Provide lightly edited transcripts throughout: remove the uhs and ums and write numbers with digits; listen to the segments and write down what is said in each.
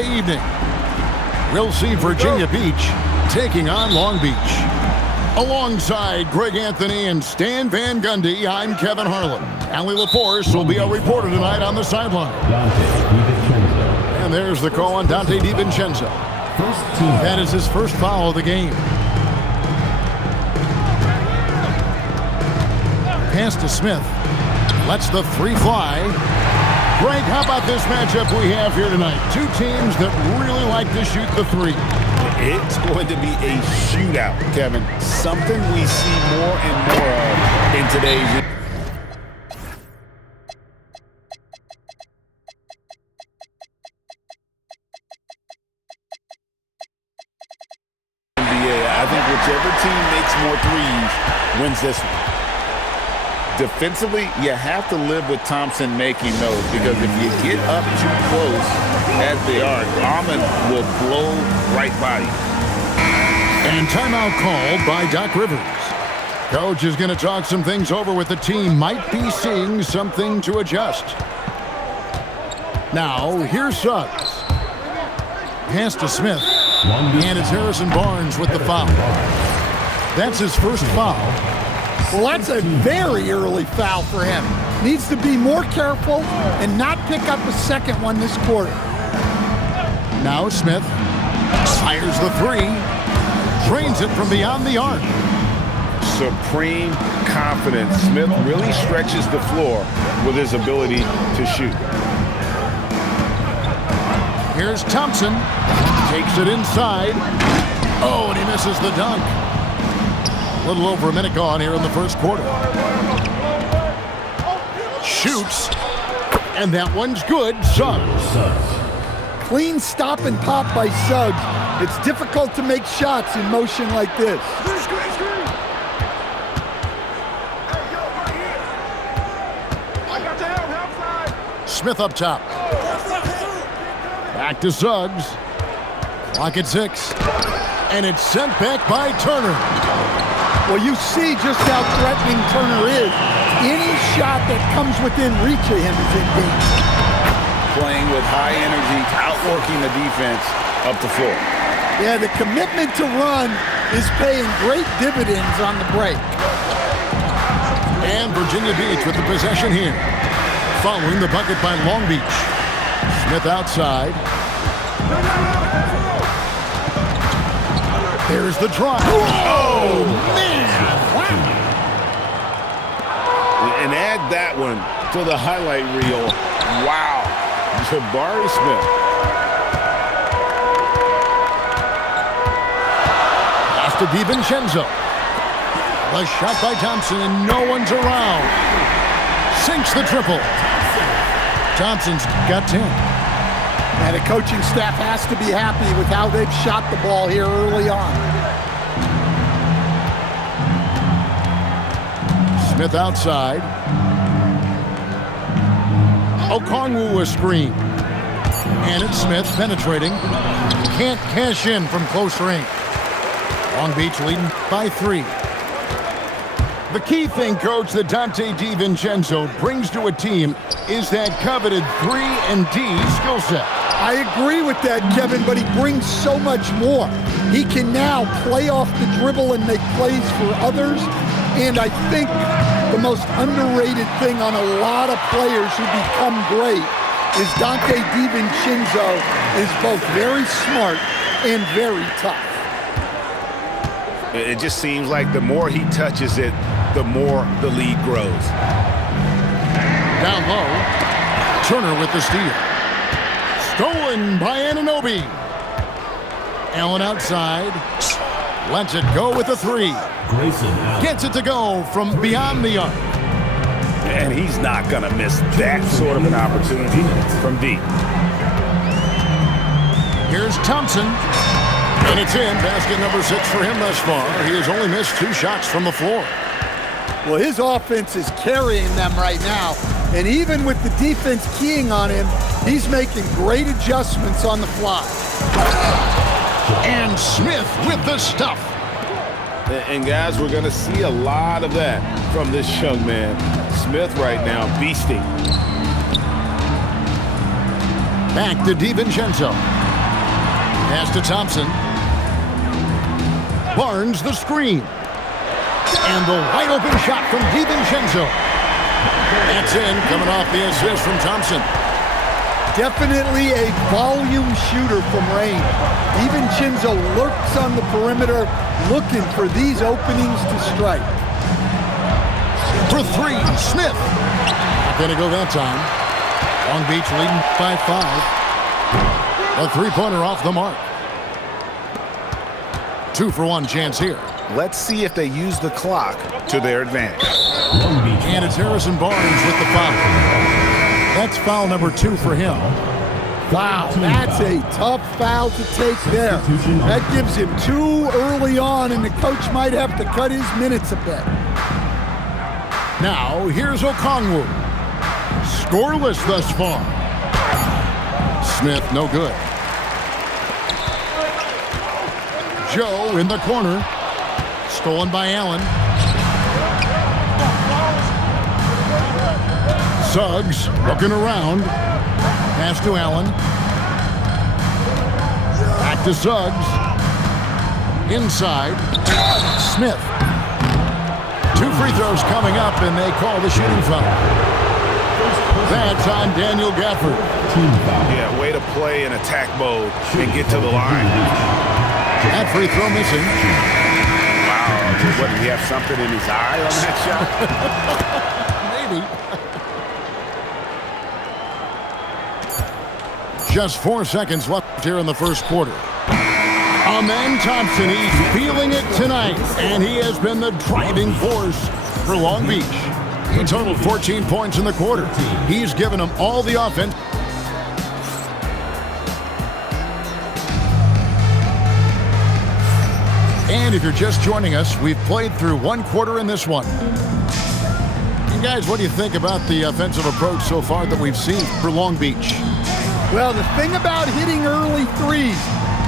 Evening. We'll see Virginia Beach taking on Long Beach. Alongside Greg Anthony and Stan Van Gundy, I'm Kevin Harlan. Allie LaForce will be our reporter tonight on the sideline. And there's the call on Dante DiVincenzo. That is his first foul of the game. Pass to Smith. Lets the three fly. Greg, how about this matchup we have here tonight? Two teams that really like to shoot the three. It's going to be a shootout, Kevin. Something we see more and more of in today's NBA. I think whichever team makes more threes wins this one. Defensively, you have to live with Thompson making those, because if you get up too close as they are, Ahmed will blow right by you. And timeout called by Doc Rivers. Coach is going to talk some things over with the team. Might be seeing something to adjust. Now, here's Suggs. Pass to Smith. And it's Harrison Barnes with the foul. That's his first foul. Well, that's a very early foul for him. Needs to be more careful and not pick up a second one this quarter. Now Smith fires the three. Drains it from beyond the arc. Supreme confidence. Smith really stretches the floor with his ability to shoot. Here's Thompson. Takes it inside. Oh, and he misses the dunk. A little over a minute gone here in the first quarter. Shoots. And that one's good. Suggs. Clean stop and pop by Suggs. It's difficult to make shots in motion like this. Smith up top. Back to Suggs. Clock at 6. And it's sent back by Turner. Well, you see just how threatening Turner is. Any shot that comes within reach of him is in danger. Playing with high energy, outworking the defense up the floor. Yeah, the commitment to run is paying great dividends on the break. And Virginia Beach with the possession here. Following the bucket by Long Beach. Smith outside. There's the drive. Oh, man! Wow. And add that one to the highlight reel. Wow. Jabari Smith. Pass to DiVincenzo. The shot by Thompson, and no one's around. Sinks the triple. Thompson's got 10. And the coaching staff has to be happy with how they've shot the ball here early on. Smith outside. Okongwu a screen. And it's Smith penetrating. Can't cash in from close range. Long Beach leading by 3. The key thing, Coach, that Dante DiVincenzo brings to a team is that coveted 3-and-D skill set. I agree with that, Kevin, but he brings so much more. He can now play off the dribble and make plays for others. And I think the most underrated thing on a lot of players who become great is Dante DiVincenzo is both very smart and very tough. It just seems like the more he touches it, the more the lead grows. Down low, Turner with the steal. Stolen by Anunoby. Allen outside. Lets it go with a 3. Gets it to go from beyond the arc. And he's not going to miss that sort of an opportunity from deep. Here's Thompson. And it's in. Basket number 6 for him thus far. He has only missed 2 shots from the floor. Well, his offense is carrying them right now. And even with the defense keying on him, he's making great adjustments on the fly. And Smith with the stuff. And guys, we're going to see a lot of that from this young man. Smith right now, beasting. Back to DiVincenzo. Pass to Thompson. Barnes the screen. And the wide open shot from DiVincenzo. That's in, coming off the assist from Thompson. Definitely a volume shooter from range. DiVincenzo lurks on the perimeter, looking for these openings to strike. For three, Smith. Not going to go that time. Long Beach leading by 5. A three-pointer off the mark. 2-for-1 chance here. Let's see if they use the clock to their advantage. And it's Harrison Barnes with the foul. That's foul number 2 for him. Wow, that's a tough foul to take there. That gives him 2 early on, and the coach might have to cut his minutes a bit. Now, here's Okongwu. Scoreless thus far. Smith, no good. Joe in the corner. Stolen by Allen. Suggs looking around. Pass to Allen. Back to Suggs. Inside. Smith. 2 free throws coming up, and they call the shooting foul. That's on Daniel Gafford. Yeah, way to play in attack mode and get to the line. That free throw missing. Wow, what, did he have something in his eye on that shot? Maybe. Just 4 seconds left here in the first quarter. Amen Thompson, he's feeling it tonight, and he has been the driving force for Long Beach. He totaled 14 points in the quarter. He's given them all the offense. And if you're just joining us, we've played through 1 quarter in this one. And guys, what do you think about the offensive approach so far that we've seen for Long Beach? Well, the thing about hitting early threes,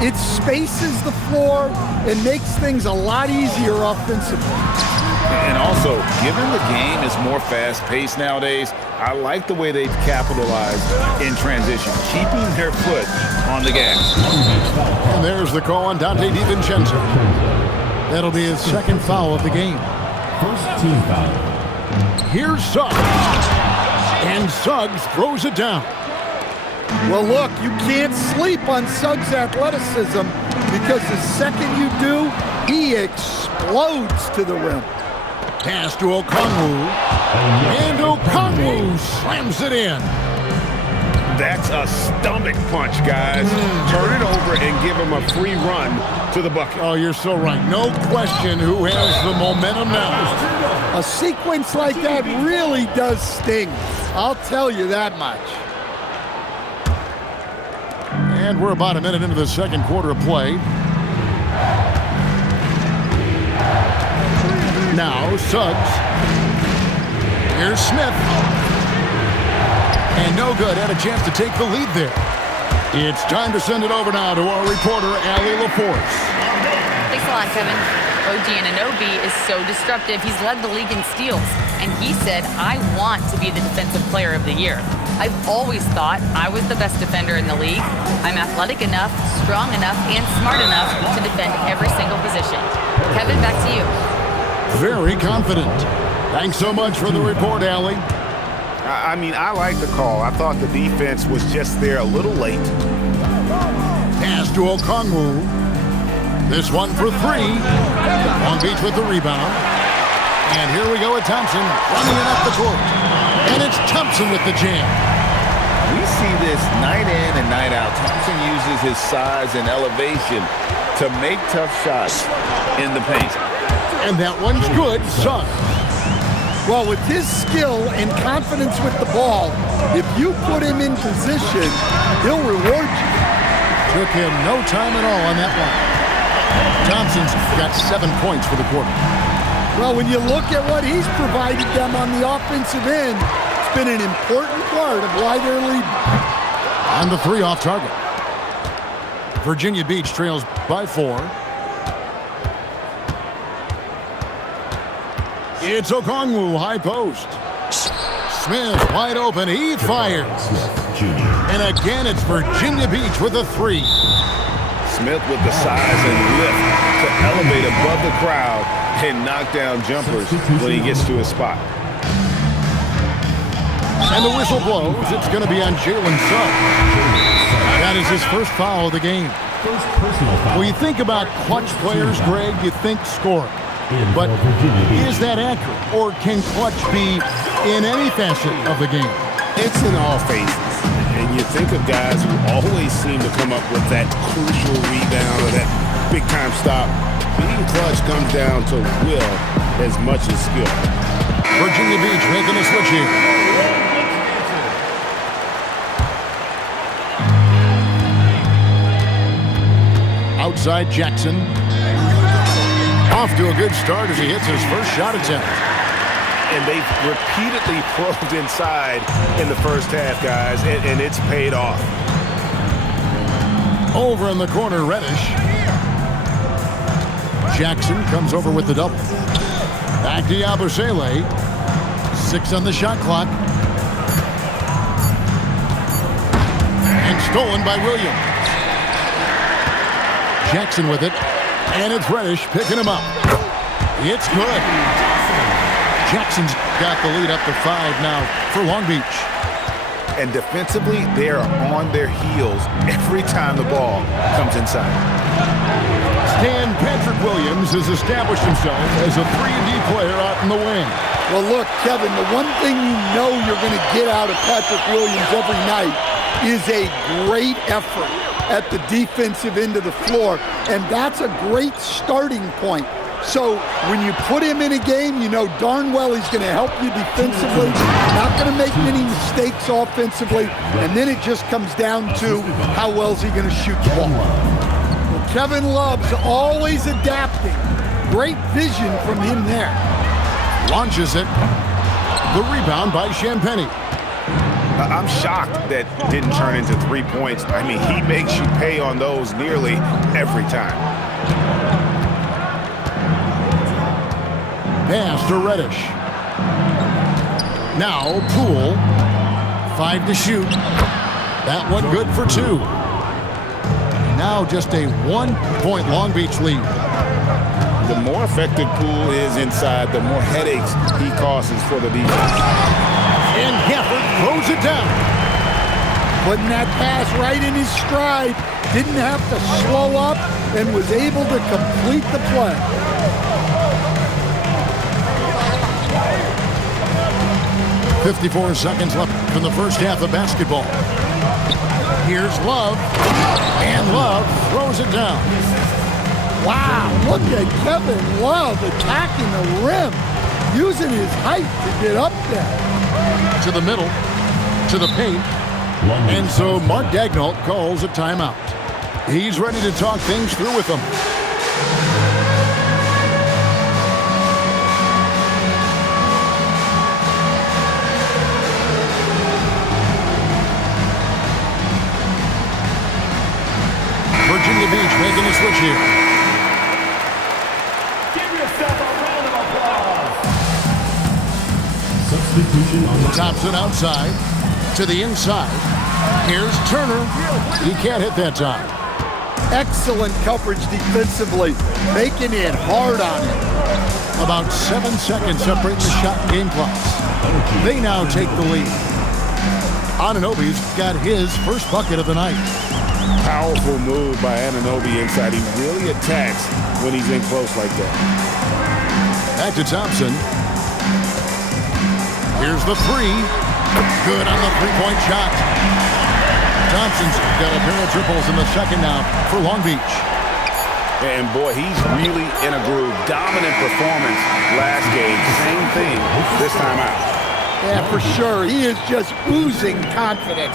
it spaces the floor and makes things a lot easier offensively. And also, given the game is more fast-paced nowadays, I like the way they've capitalized in transition, keeping their foot on the gas. And there's the call on Donte DiVincenzo. That'll be his second foul of the game. First team foul. Here's Suggs. And Suggs throws it down. Well, look, you can't sleep on Suggs' athleticism because the second you do, he explodes to the rim. Pass to Okongwu. And Okongwu slams it in. That's a stomach punch, guys. Turn it over and give him a free run to the bucket. Oh, you're so right. No question who has the momentum now. A sequence like that really does sting. I'll tell you that much. And we're about a minute into the second quarter of play. Now, Suggs. Here's Smith. And no good. Had a chance to take the lead there. It's time to send it over now to our reporter, Allie LaForce. Thanks a lot, Kevin. OG Anunoby is so disruptive. He's led the league in steals. And he said, I want to be the defensive player of the year. I've always thought I was the best defender in the league. I'm athletic enough, strong enough, and smart enough to defend every single position. Kevin, back to you. Very confident. Thanks so much for the report, Allie. I mean, I like the call. I thought the defense was just there a little late. Pass to Okongwu. This one for 3. Long Beach with the rebound. And here we go with Thompson running it up the court. And it's Thompson with the jam. We see this night in and night out. Thompson uses his size and elevation to make tough shots in the paint. And that one's good, Suggs. Well, with his skill and confidence with the ball, if you put him in position, he'll reward you. Took him no time at all on that one. Thompson's got 7 points for the quarter. Well, when you look at what he's provided them on the offensive end, it's been an important part of why they're leading. On the 3 off target. Virginia Beach trails by 4. It's Okongwu, high post. Smith wide open, he fires. And again, it's Virginia Beach with a 3. Smith with the size and lift to elevate above the crowd and knock down jumpers when he gets to his spot. And the whistle blows. It's going to be on Jalen Suggs. That is his first foul of the game. First personal foul. When you think about clutch players, Greg, you think scoring. But is that accurate? Or can clutch be in any facet of the game? It's in all phases. And you think of guys who always seem to come up with that crucial rebound or that big-time stop. Being clutch comes down to will as much as skill. Virginia Beach making a switch here. Outside Jackson. Off to a good start as he hits his first shot attempt. And they've repeatedly probed inside in the first half, guys, and it's paid off. Over in the corner, Reddish. Jackson comes over with the double. Back to Yabusele. 6 on the shot clock. And stolen by Williams. Jackson with it. And it's Reddish picking him up. It's good. Jackson's got the lead up to 5 now for Long Beach. And defensively, they are on their heels every time the ball comes inside. Stan Patrick Williams has established himself as a 3-and-D player out in the wing. Well, look, Kevin, the one thing you know you're going to get out of Patrick Williams every night is a great effort at the defensive end of the floor, and that's a great starting point. So when you put him in a game, you know darn well he's going to help you defensively, not going to make many mistakes offensively, and then it just comes down to how well is he going to shoot the ball. Well, Kevin Love's always adapting. Great vision from him there. Launches it. The rebound by Champagnie. I'm shocked that didn't turn into 3 points. I mean, he makes you pay on those nearly every time. Pass to Reddish. Now Poole. 5 to shoot. That one good for 2. Now just a 1-point Long Beach lead. The more effective Poole is inside, the more headaches he causes for the defense. And Gafford throws it down. Putting that pass right in his stride. Didn't have to slow up and was able to complete the play. .54 seconds left in the first half of basketball. Here's Love. And Love throws it down. Wow, look at Kevin Love attacking the rim, using his height to get up there. To the middle, to the paint, and so Mark Daigneault calls a timeout. He's ready to talk things through with them. Virginia Beach making a switch here. Substitution on the Thompson outside to the inside. Here's Turner. He can't hit that time. Excellent coverage defensively, making it hard on him. About 7 seconds separating the shot and game clocks. They now take the lead. Anunoby's got his first bucket of the night. Powerful move by Anunoby inside. He really attacks when he's in close like that. Back to Thompson. Here's the 3. Good on the 3-point shot. Thompson's got a pair of triples in the second now for Long Beach. And boy, he's really in a groove. Dominant performance last game. Same thing this time out. Yeah, for sure. He is just oozing confidence.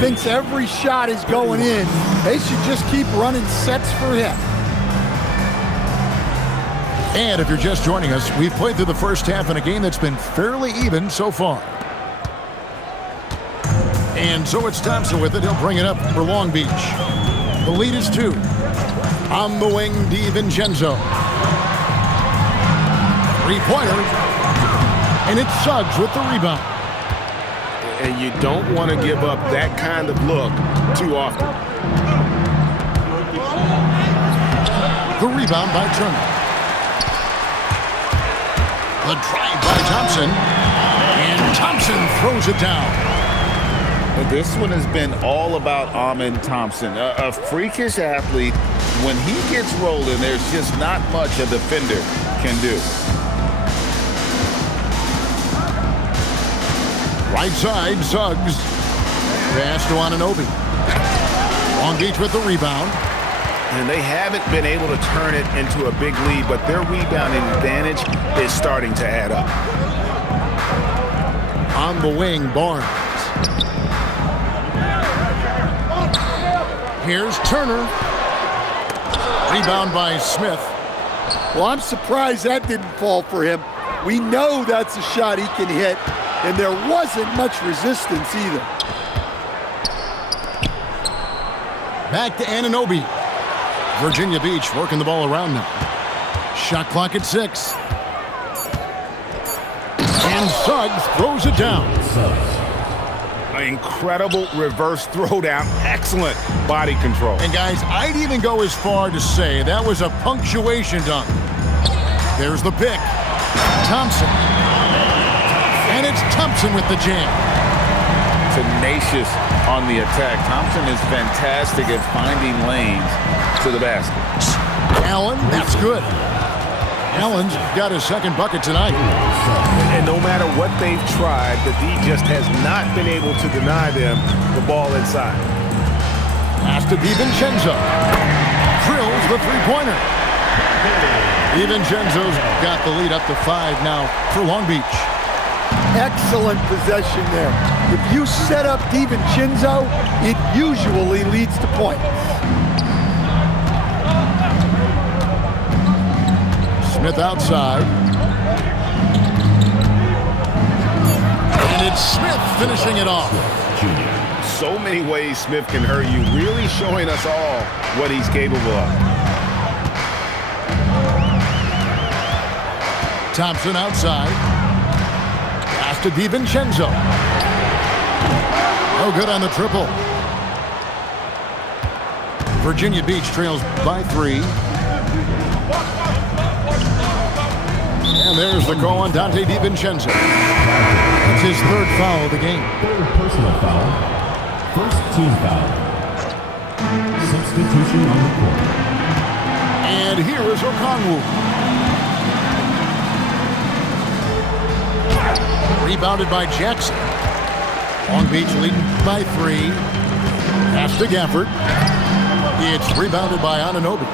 Thinks every shot is going in. They should just keep running sets for him. And if you're just joining us, we've played through the first half in a game that's been fairly even so far. And so it's Thompson with it. He'll bring it up for Long Beach. The lead is 2. On the wing, DiVincenzo. 3-pointer. And it's Suggs with the rebound. And you don't want to give up that kind of look too often. The rebound by Turner. The drive by Thompson. And Thompson throws it down. Well, this one has been all about Amen Thompson. A freakish athlete. When he gets rolling, there's just not much a defender can do. Right side, Suggs. Pass to Anunoby. Long Beach with the rebound. And they haven't been able to turn it into a big lead, but their rebounding advantage is starting to add up. On the wing, Barnes. Here's Turner. Rebound by Smith. Well, I'm surprised that didn't fall for him. We know that's a shot he can hit, and there wasn't much resistance either. Back to Anunoby. Virginia Beach working the ball around now. Shot clock at 6. And Suggs throws it down. An incredible reverse throwdown. Excellent body control. And guys, I'd even go as far to say that was a punctuation dunk. There's the pick. Thompson. And it's Thompson with the jam. Tenacious on the attack. Thompson is fantastic at finding lanes to the basket. Allen, that's good. Allen's got his second bucket tonight. And no matter what they've tried, the D just has not been able to deny them the ball inside. Pass to DiVincenzo. Drills the three-pointer. DiVincenzo's got the lead up to 5 now for Long Beach. Excellent possession there. If you set up DiVincenzo, it usually leads to points. Smith outside. And it's Smith finishing it off. So many ways Smith can hurt you, really showing us all what he's capable of. Thompson outside. Pass to DiVincenzo. No good on the triple. Virginia Beach trails by 3. And there's the call on Dante DiVincenzo. That's his 3rd foul of the game. 3rd personal foul. 1st team foul. Substitution on the court. And here is Okongwu. Rebounded by Jackson. Long Beach leading by 3. Pass to Gafford. It's rebounded by Anunoby.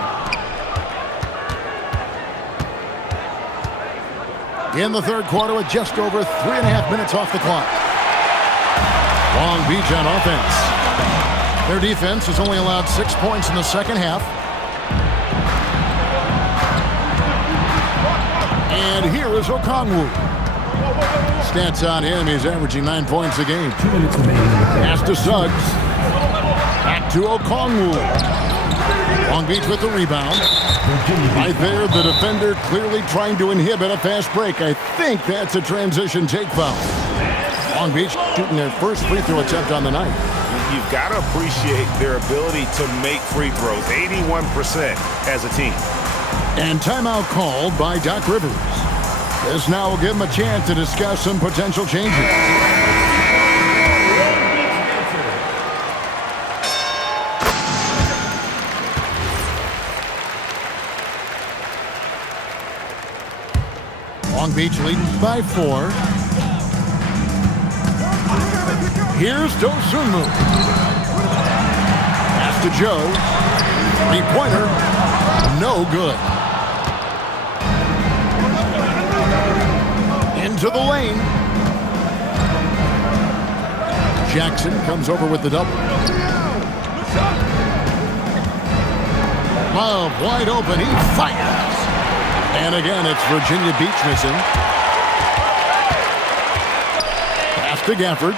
In the 3rd quarter with just over 3.5 minutes off the clock. Long Beach on offense. Their defense has only allowed 6 points in the second half. And here is Okongwu. Stats on him, he's averaging 9 points a game. 2 minutes remaining in the third. Pass to Suggs. Back to Okongwu. Long Beach with the rebound. Right there, the defender clearly trying to inhibit a fast break. I think that's a transition take foul. Long Beach shooting their first free throw attempt on the night. You've got to appreciate their ability to make free throws, 81% as a team. And timeout called by Doc Rivers. This now will give him a chance to discuss some potential changes. Long Beach leading by 4. Here's Dosunmu. Pass to Joe. 3-pointer. No good. Into the lane. Jackson comes over with the double. Love wide open. He fires. And again, it's Virginia Beach missing. Pass to Gafford.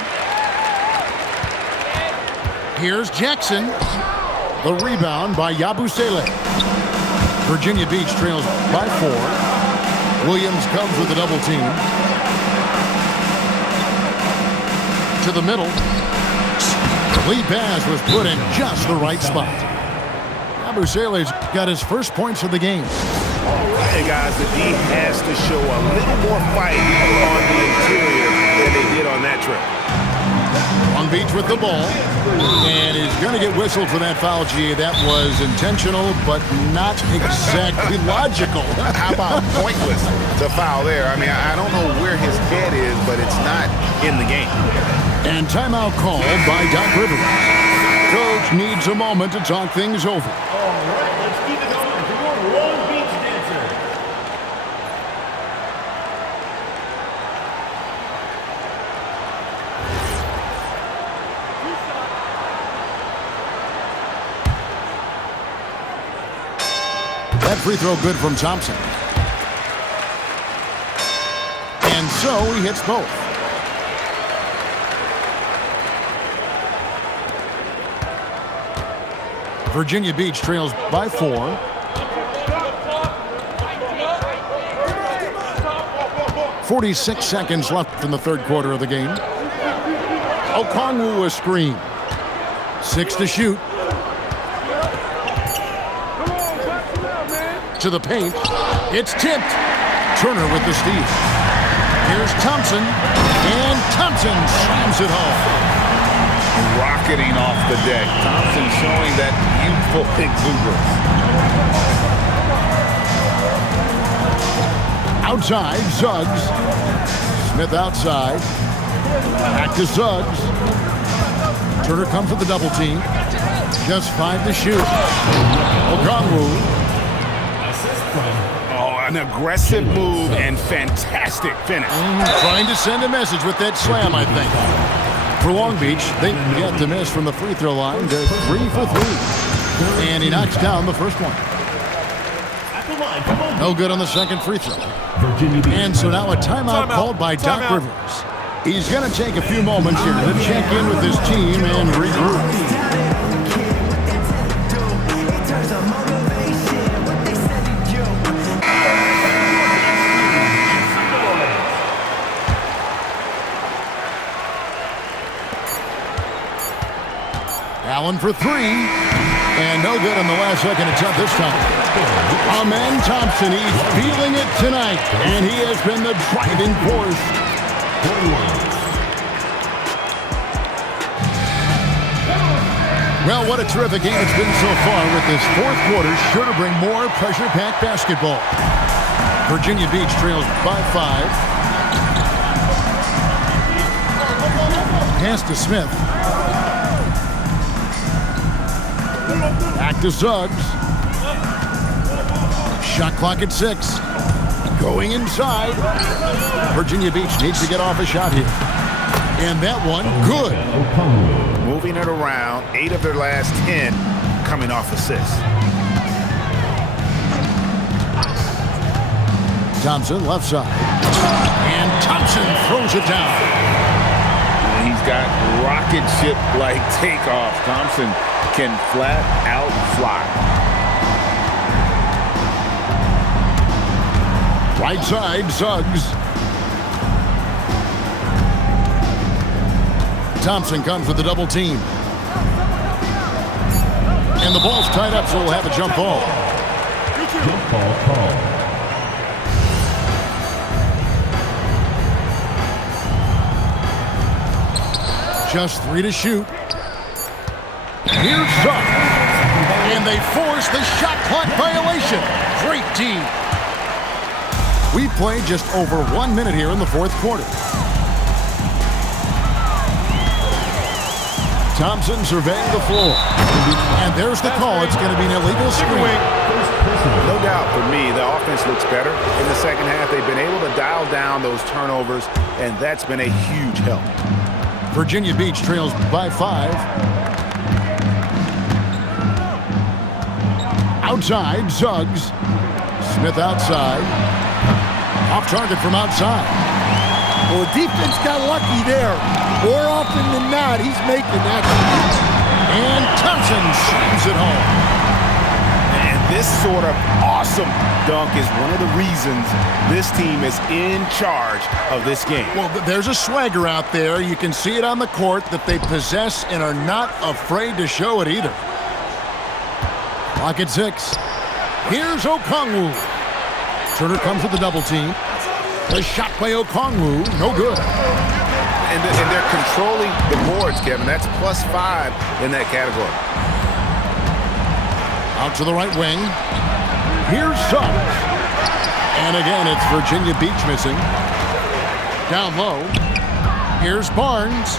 Here's Jackson. The rebound by Yabusele. Virginia Beach trails by 4. Williams comes with a double team. To the middle. The lead pass was put in just the right spot. Yabusele's got his first points of the game. Hey guys, the D has to show a little more fight on the interior than they did on that trip. Long Beach with the ball, and he's going to get whistled for that foul, G. That was intentional, but not exactly logical. How about pointless to foul there? I mean, I don't know where his head is, but it's not in the game. And timeout called by Doc Rivers. Coach needs a moment to talk things over. All right, let's keep it going for your Long Beach dancer. That free throw good from Thompson. And so he hits both. Virginia Beach trails by 4. .46 seconds left in the third quarter of the game. Okongwu a screen. 6 to shoot. To the paint. It's tipped. Turner with the steal. Here's Thompson. And Thompson slams it home. Rocketing off the deck. Thompson showing that youthful exuberance. Outside, Suggs. Smith outside. Back to Suggs. Turner comes with the double team. Just 5 to shoot. Okongwu. Oh, an aggressive move and fantastic finish. Trying to send a message with that slam, I think. For Long Beach, they get to miss from the free throw line. They're 3 for 3. And he knocks down the first one. No good on the second free throw. And so now a timeout called by Doc Rivers. He's going to take a few moments here to check in with his team and regroup. Allen for 3, and no good on the last second attempt this time. Amen Thompson, he's feeling it tonight, and he has been the driving force. Well, what a terrific game it's been so far, with this fourth quarter sure to bring more pressure-packed basketball. Virginia Beach trails by 5. Pass to Smith. Back to Suggs. Shot clock at 6. Going inside. Virginia Beach needs to get off a shot here. And that one, good. Moving it around, 8 of their last 10 coming off assists. Thompson, left side. And Thompson throws it down. He's got rocket ship-like takeoff. Thompson can flat out fly. Right side, Suggs. Thompson comes with the double team. And the ball's tied up, so we'll have a jump ball. Jump ball call. Just 3 to shoot. Here's Suggs. And they force the shot clock violation. Great team. We played just over 1 minute here in the fourth quarter. Thompson surveying the floor. And there's the call. It's going to be an illegal screen. No doubt for me, the offense looks better. In the second half, they've been able to dial down those turnovers, and that's been a huge help. Virginia Beach trails by 5. Outside, Suggs. Smith outside. Off target from outside. Well, the defense got lucky there. More often than not, he's making that. And Thompson slams it home. And this sort of awesome dunk is one of the reasons this team is in charge of this game. Well, there's a swagger out there. You can see it on the court that they possess and are not afraid to show it either. Clock at 6. Here's Okongwu. Turner comes with the double team. The shot by Okongwu, no good. And they're controlling the boards, Kevin. That's +5 in that category. Out to the right wing. Here's Suggs. And again, it's Virginia Beach missing. Down low. Here's Barnes.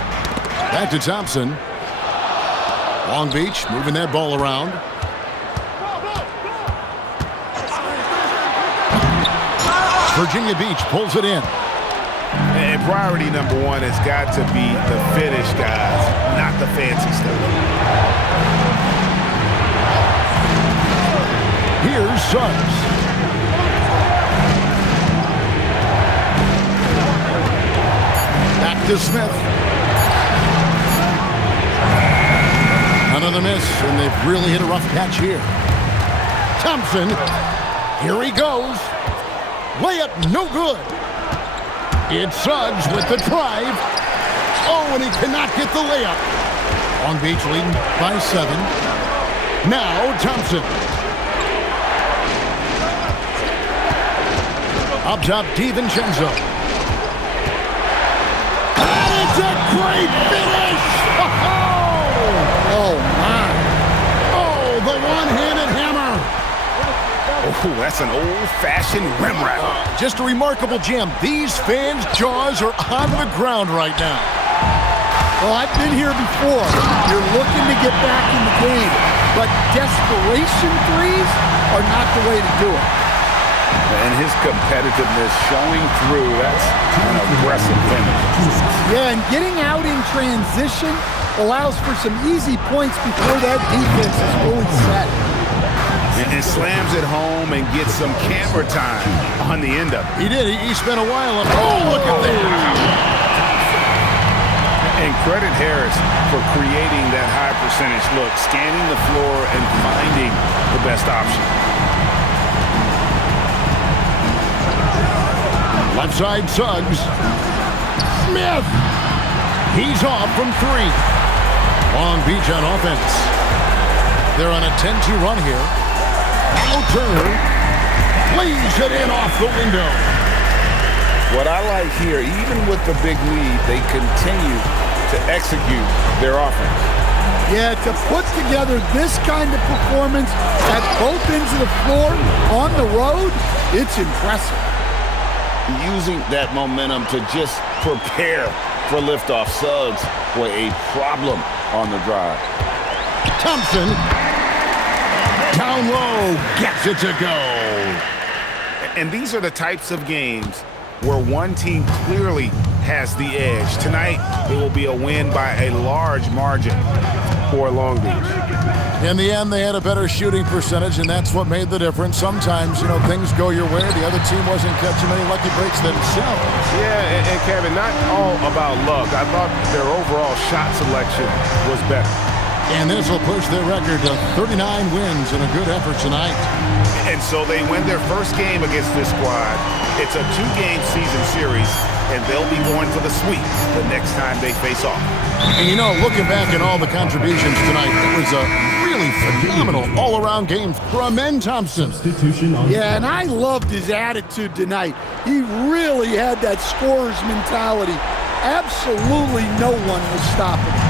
Back to Thompson. Long Beach moving that ball around. Virginia Beach pulls it in. And priority number one has got to be the finish, guys, not the fancy stuff. Here's Suggs. Back to Smith. Another miss, and they've really hit a rough patch here. Thompson, here he goes. Layup, no good. It's Suggs with the drive. Oh, and he cannot get the layup. Long Beach leading by 7. Now Thompson. Up top, DiVincenzo. And it's a great finish! Oh, my. Oh, the one-handed hammer. Oh, that's an old-fashioned rim wrap. Just a remarkable jam. These fans' jaws are on the ground right now. Well, I've been here before. You're looking to get back in the game, but desperation threes are not the way to do it. And his competitiveness showing through. That's an aggressive finish. Yeah, and getting out in transition allows for some easy points before that defense is fully set. And slams it home and gets some camera time on the end of it. He did. He spent a while up. Oh, look at that. And credit Harris for creating that high percentage look, scanning the floor and finding the best option. Left side, Suggs. Smith. He's off from 3. Long Beach on offense. They're on a 10-2 run here. Al Turner lays it in off the window. What I like here, even with the big lead, they continue to execute their offense. Yeah, to put together this kind of performance at both ends of the floor on the road, it's impressive. Using that momentum to just prepare for liftoff. Suggs, boy, a problem on the drive. Thompson, down low, gets it to go. And these are the types of games where one team clearly has the edge. Tonight, it will be a win by a large margin for Long Beach. In the end, they had a better shooting percentage, and that's what made the difference. Sometimes, things go your way. The other team wasn't catching many lucky breaks themselves. Yeah, and Kevin, not all about luck. I thought their overall shot selection was better. And this will push their record to 39 wins in a good effort tonight. And so they win their first game against this squad. It's a 2-game season series, and they'll be going for the sweep the next time they face off. And looking back at all the contributions tonight, it was a really phenomenal all-around game from Amen Thompson. Substitution on Yeah, and I loved his attitude tonight. He really had that scorer's mentality. Absolutely no one was stopping him.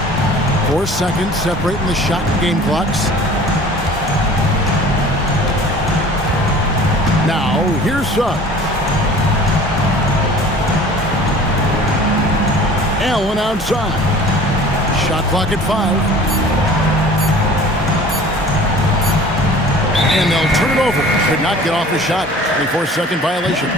4 seconds separating the shot and game clocks. Now, here's Suggs. Allen outside. Shot clock at 5. And they'll turn it over. Could not get off the shot. 24-second violation.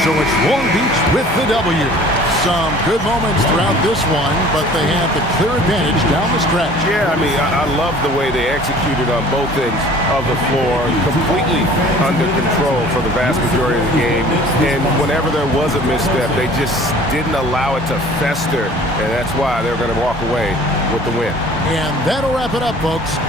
So it's Long Beach with the W. Some good moments throughout this one, but they have the clear advantage down the stretch. Yeah, I love the way they executed on both ends of the floor, completely under control for the vast majority of the game. And whenever there was a misstep, they just didn't allow it to fester, and that's why they're going to walk away with the win. And that'll wrap it up, folks.